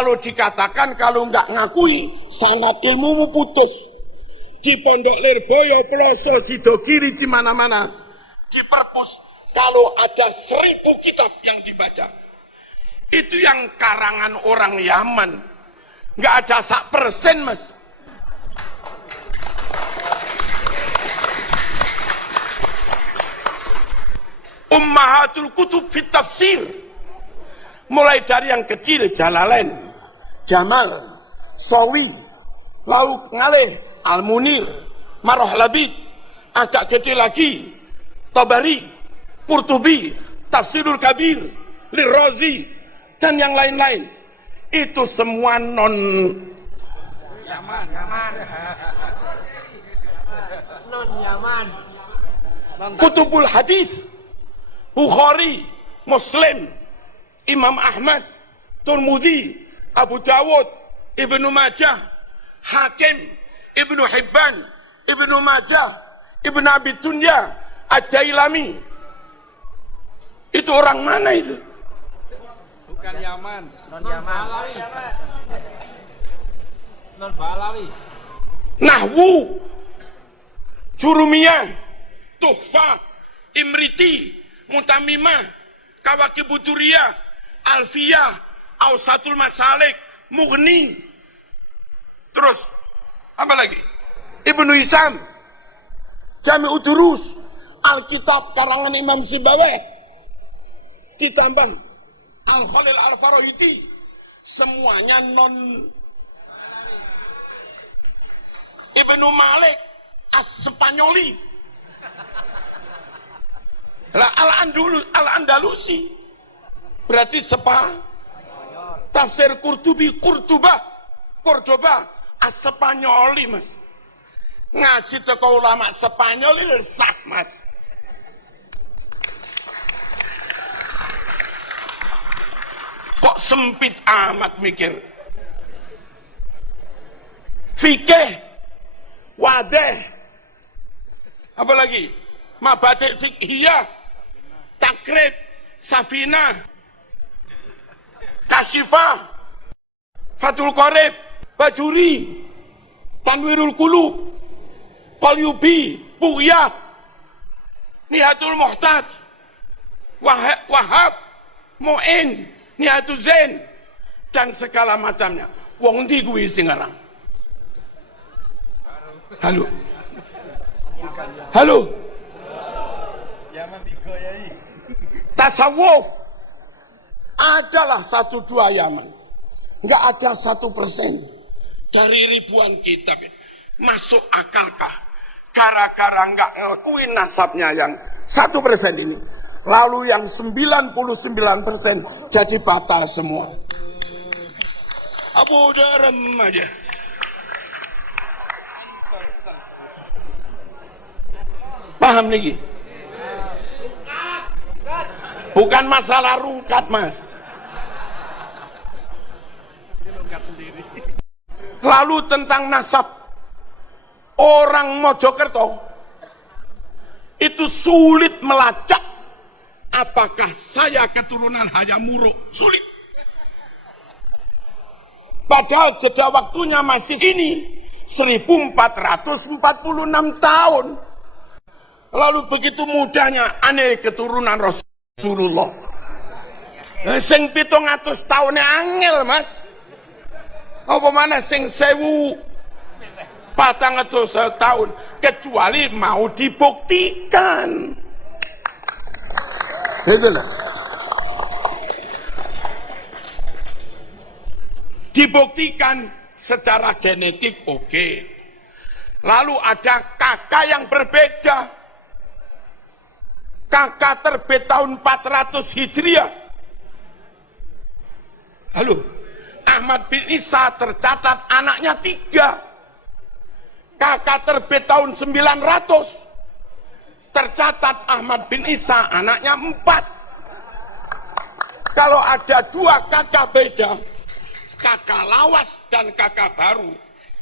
Kalau dikatakan kalau nggak ngakui, sanad ilmumu putus. Di Pondok Lirboyo, Ploso, Sidogiri, di mana-mana, di perpus, kalau ada 1000 kitab yang dibaca, itu yang karangan orang Yaman, nggak ada 1%, Mas. Ummahatul kutub fit tafsir, mulai dari yang kecil, Jalalain, Jamal, Sawi, Lauk Ngaleh, Al-Munir, Maroh Labid, agak gede lagi, Tabari, Qurtubi, Tafsirul Kabir, Lirrazi, dan yang lain-lain. Itu semua non Yaman. Non Yaman. Kutubul hadis, Bukhari, Muslim, Imam Ahmad, Tirmidzi, Abu Dawud, Ibnu Majah, Hakim, Ibnu Hibban, Ibnu Majah, Ibnu Abi Dunya, Ad-Dailami. Itu orang mana itu? Bukan Yaman, non Yaman. Non Balawi. Nahwu, Jurumiyah, Tuhfah, Imriti, Mutamimah, Kawakibuduriyah, Alfiyah, Awsatul Masalik, Mughni. Terus apa lagi? Ibnu Hisam, Jami'ud Durus, Alkitab karangan Imam Sibawayh, ditambah Al-Khalil Al-Farahidi, semuanya non. Ibnu Malik As-Spanyoli, Al-Andalusi, berarti tafsir Qurtubi, Cordoba, As-Spanyoli, Mas. Ngaji teko ulama Spanyol itu sah, Mas. Kok sempit amat mikir. Fikih, wadih, apa lagi? Mabadi' fiqhiyah, takrib, safinah, kasyifah, Fathul Qorib, Bajuri, Tanwirul Qulub, Qalyubi, Bughyah, Nihatul Muhtaj, Wahab, Mu'in, Nihatul Zain, dan segala macamnya. Wong ndi kuwi sing ngarang? Halo. Halo. Yaman 3 Yai. Tasawuf adalah 1-2 Yaman. Enggak ada 1% dari ribuan kitab. Masuk akalkah? Gara-gara enggak ngelakuin nasabnya yang 1% ini, lalu yang 99% jadi batal semua. Abu Darem aja. Paham nih? Bukan masalah rungkat, Mas. Lalu tentang nasab orang Mojokerto itu sulit melacak apakah saya keturunan Hayamuruk, sulit. Padahal jeda waktunya masih ini 1446 tahun. Lalu begitu mudahnya aneh keturunan Rasulullah. Sing 700 tahunnya angel, Mas. Apa mana sing 1400 tahun, kecuali mau dibuktikan. Itulah. Dibuktikan secara genetik oke. Lalu ada kakak yang berbeda. Kakak terbit tahun 400 Hijriah. Halo, Ahmad bin Isa tercatat anaknya 3. Kakak terbit tahun 900. Tercatat Ahmad bin Isa anaknya 4. Kalau ada 2 kakak beda, kakak lawas dan kakak baru,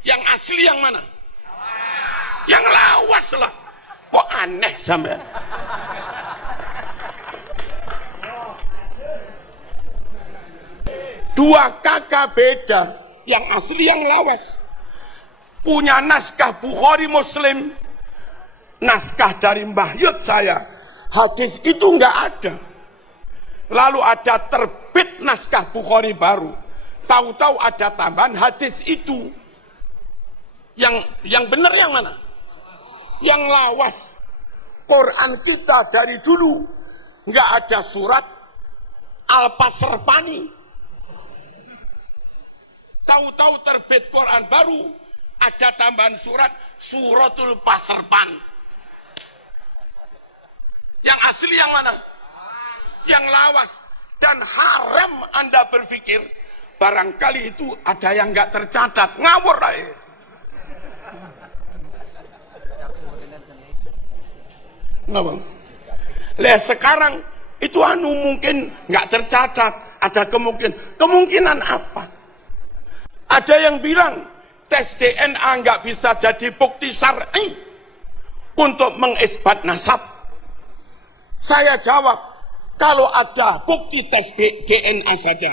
yang asli yang mana? Yang lawas lah. Kok aneh sampai? Dua kakak beda, yang asli yang lawas. Punya naskah Bukhari Muslim, naskah dari Mbah Yud saya. Hadis itu nggak ada. Lalu ada terbit naskah Bukhari baru. Tahu-tahu ada tambahan hadis itu. Yang benar yang mana? Yang lawas. Quran kita dari dulu nggak ada surat Al-Pasrpani. Tahu-tahu terbit Quran baru, ada tambahan surat Suratul Pasrpan. Yang asli yang mana? Yang lawas. Dan haram Anda berpikir barangkali itu ada yang nggak tercatat. Ngawur aja. Nah, bang. Lihat sekarang itu mungkin nggak tercatat. Ada kemungkinan apa? Ada yang bilang tes DNA nggak bisa jadi bukti syar'i untuk mengisbat nasab. Saya jawab, kalau ada bukti tes DNA saja,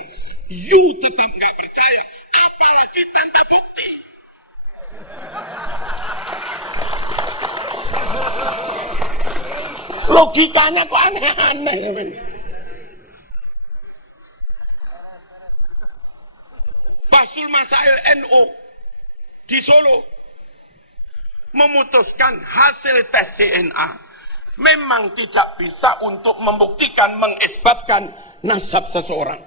you tetap nggak percaya, apalagi tanpa bukti. Logikanya kok aneh-aneh. Basul Masail NU di Solo memutuskan hasil tes DNA memang tidak bisa untuk membuktikan, mengisbatkan nasab seseorang,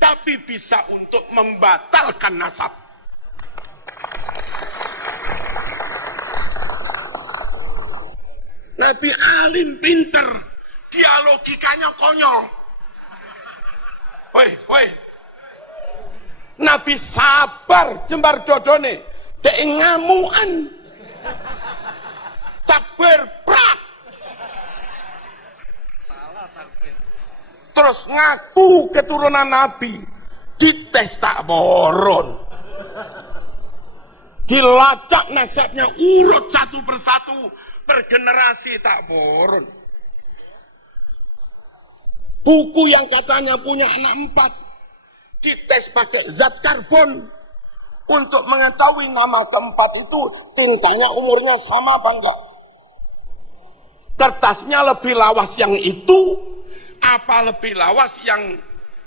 tapi bisa untuk membatalkan nasab. Nabi alim pinter, dia logikanya konyol. Woi. Nabi sabar jembar dodone, dek ngamuan. Takbir prak. Terus ngaku keturunan Nabi, dites tak boron. Dilacak nasabnya urut satu persatu per generasi tak boron. Buku yang katanya punya anak 4 dites pakai zat karbon untuk mengetahui nama keempat itu tintanya umurnya sama apa enggak. Kertasnya lebih lawas yang itu apa lebih lawas yang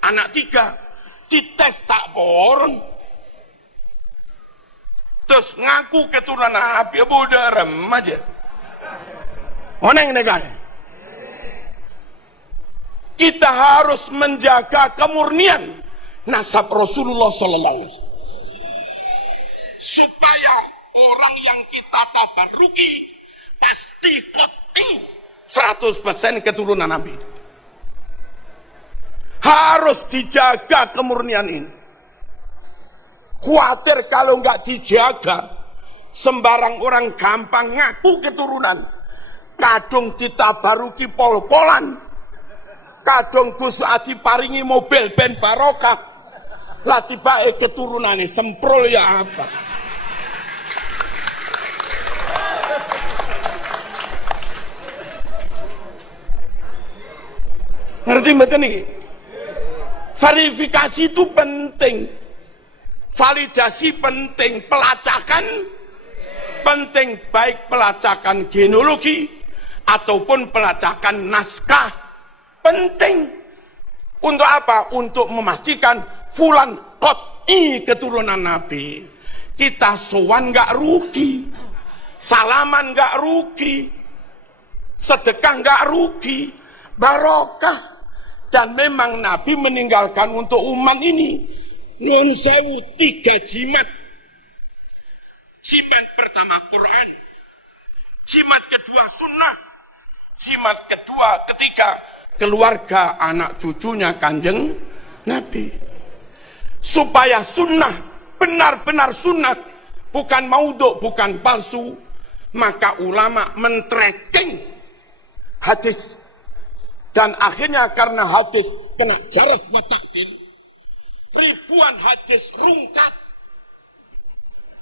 anak 3? Dites tak boron. Terus ngaku keturunan Nabi, udah remaja. Mana yang negara? Kita harus menjaga kemurnian nasab Rasulullah SAW supaya orang yang kita tabaruki pasti qat'i 100% keturunan Nabi. Harus dijaga kemurnian ini. Khawatir kalau nggak dijaga, sembarang orang gampang ngaku keturunan. Kadung ditabaruki pol-polan, kadung Gus Adi paringi mobil ben barokah. Lah tiba keturunannya semprol ya apa? Ngerti betul nih? Verifikasi itu penting, validasi penting, pelacakan penting, baik pelacakan genealogi ataupun pelacakan naskah penting. Untuk apa? Untuk memastikan fulan qat'i keturunan Nabi. Kita sowan nggak rugi, salaman nggak rugi, sedekah nggak rugi, barokah. Dan memang Nabi meninggalkan untuk umat ini nun sewu 3 jimat. Jimat pertama Quran, jimat kedua sunnah, jimat ketiga keluarga anak cucunya Kanjeng Nabi. Supaya sunnah benar-benar sunnah, bukan maudhu, bukan palsu, maka ulama men-tracking hadis. Dan akhirnya karena hadis kena jarh wa ta'dil, ribuan hadis rungkat.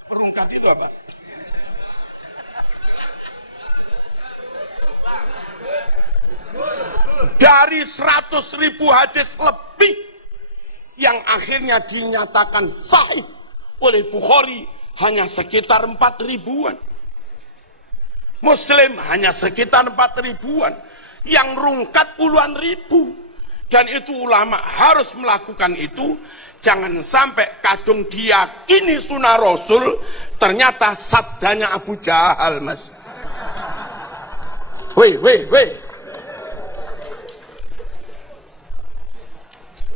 Rungkat itu apa? Dari 100.000 hadis lebih yang akhirnya dinyatakan sahih oleh Bukhari hanya sekitar 4 ribuan. Muslim hanya sekitar 4 ribuan. Yang rungkat puluhan ribu. Dan itu ulama harus melakukan itu. Jangan sampai kadung diyakini sunnah Rasul, ternyata sabdanya Abu Jahal, mas. Weh.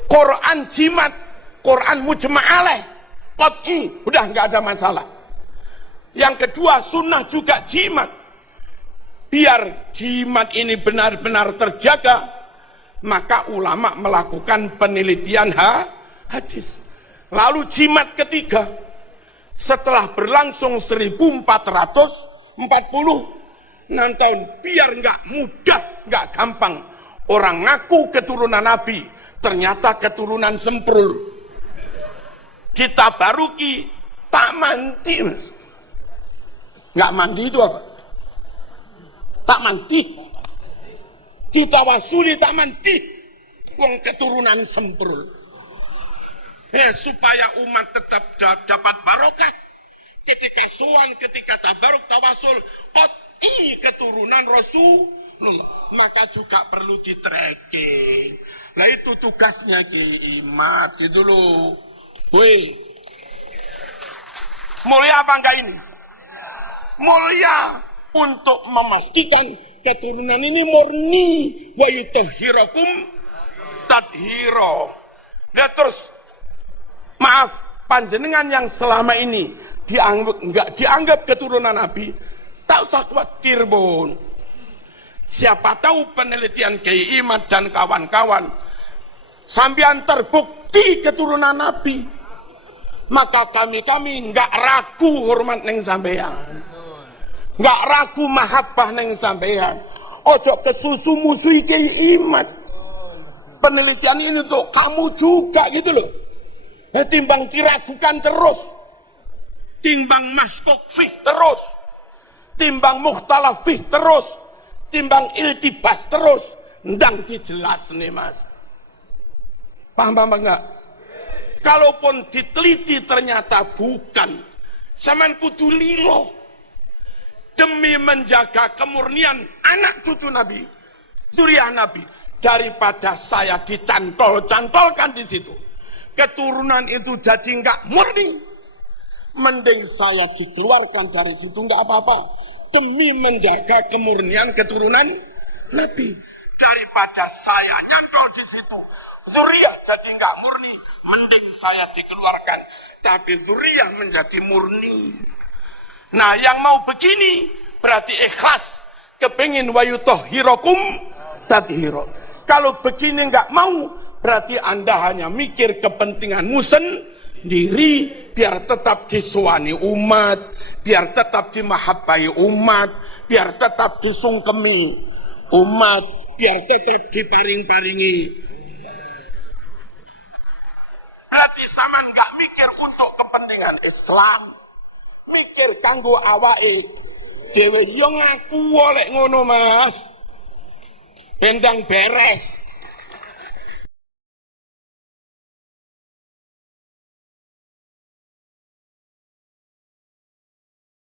Quran jimat, Quran mujma' alaih, qat'i, udah nggak ada masalah. Yang kedua, sunnah juga jimat. Biar jimat ini benar-benar terjaga, maka ulama melakukan penelitian hadis. Lalu jimat ketiga, setelah berlangsung 1446 tahun, biar nggak mudah, nggak gampang, orang ngaku keturunan Nabi, ternyata keturunan semprul. Kita baruki tak mandi, mas. Nggak mandi itu apa? Tak mandi. Ditawasuli tak mandi. Wong keturunan semprul. Ya, supaya umat tetap dapat barokah. Ketika sowan, ketika tabaruk, tawasul, qat'i keturunan Rasulullah, maka juga perlu di tracking. Nah itu tugasnya Ki Imat gitu loh. Woi, mulia apa enggak ini? Mulia untuk memastikan keturunan ini murni, wa yutahhirakum tathira. Nah terus, maaf, panjenengan yang selama ini enggak dianggap keturunan Nabi, tak usah khawatir, Bun. Siapa tahu penelitian Kiai Imat dan kawan-kawan sampean terbukti keturunan Nabi, maka kami enggak ragu hormat neng sampean, enggak ragu mahabbah neng sampean. Ojo kesusu musuhi Kiai Imat. Penelitian ini untuk kamu juga gitu loh. Timbang diragukan terus, timbang maskok fih terus, timbang mukhtalaf fih terus, timbang iltibas terus, ndang dijelas nih mas. Paham enggak? Kalaupun diteliti ternyata bukan, sampean kudu lilo demi menjaga kemurnian anak cucu Nabi, zuriat Nabi, daripada saya dicantol-cantolkan di situ. Keturunan itu jadi enggak murni, mending saya dikeluarkan dari situ enggak apa-apa demi menjaga kemurnian keturunan Nabi, daripada saya nyantol di situ zuriat jadi enggak murni, mending saya dikeluarkan tapi zuriat menjadi murni. Nah yang mau begini berarti ikhlas, kepingin wayutahhirakum tathira. Kalau begini enggak mau, berarti Anda hanya mikir kepentinganmu sendiri, biar tetap disuani umat, biar tetap dimahabbai umat, biar tetap disungkemi umat, biar tetap diparing-paringi. Berarti sama nggak mikir untuk kepentingan Islam, mikir kanggo awake dhewe. Yo ngaku oleh ngono mas, endang beres.